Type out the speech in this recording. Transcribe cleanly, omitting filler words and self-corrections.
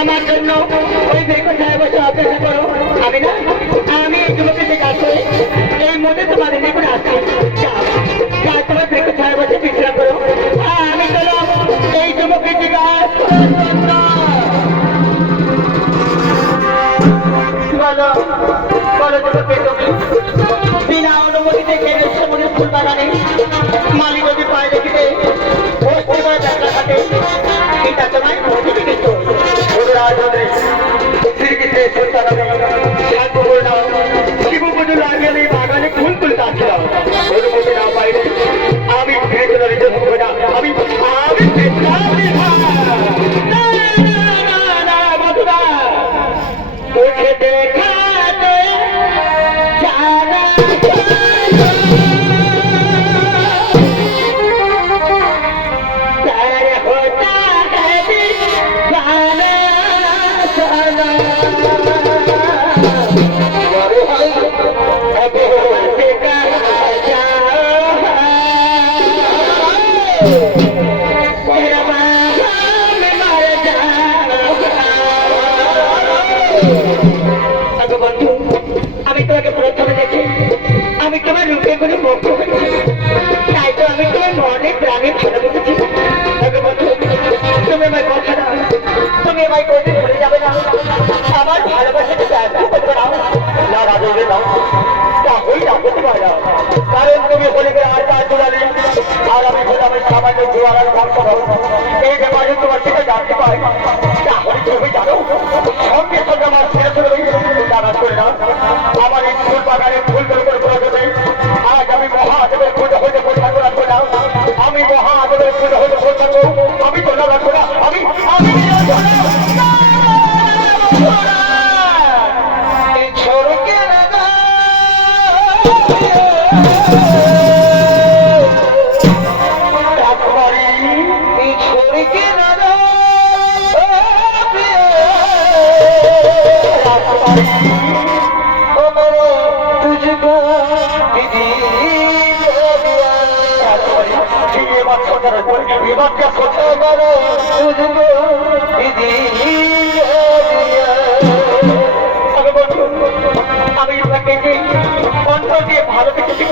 আমার জন্য ওই কোথায় বসে অপেক্ষা করো। আমি না আমি এই যুবকের দিকে আসি, এই মনে তোমাদের নিকটে আসছি। তোমার কোথায় বসে বিশ্রাম করো। আমি চলো এই যুবকের দিকে বলো বলো যুবকের তুমি বিনা অনুমতিতে কেন মনে ফুল বাগানে মালি যদি পায়ে দেখিতে ভর্তি করে দেখা থাকে এটা তোমায় ভর্তি কিন্তু শ্রীকৃষ্ণের শিবপুজো লাগিয়ে আমি বাগানে ফুল তুলতে আসছিলাম। অনুমতি না পাইলে আমি ফিরে চলে যেতে হবে না। আমি মধুরা তোকে দেখাতে तेरा बाबा मैं मर जाऊंगा बंधु আমি তোমাকে প্রথমে দেখি আমি তোমার রূপে করে মুগ্ধ হয়েছি তাই তো আমি তোমার মনে প্রাণে ভালোবেসেছি বন্ধু তুমি আমায় কথা দাও তুমি আমায় কোথায় ভুলে যাবে না আমার ভালোবাসাটা ব্যর্থ করবে না না রাজে দাও তাহলেই রাখতে পারে না কারণ তুমি বলে আর কাজ জোড়ালে আর আমি হলাম সামান্য জোয়ারার ভক্ত এই ব্যাপারে তোমার থেকে জানতে পারি তাহলে তুমি জানো সঙ্গে সঙ্গে আমার শেষ হলেই জানা করে না আমার এই ফুল বাগানে ফুলগুলো করে তোলা যাবে আজ আমি মহাদেবের পুজো হইতে পরিষ্কার রাখবো না আমি মহাদেবের পুজো হইতে পরিষ্কার করবো আমি তোলা রাখবো না আমি ছোড়কে আমি আপনাকে অন্তর দিয়ে ভালোবেসেছি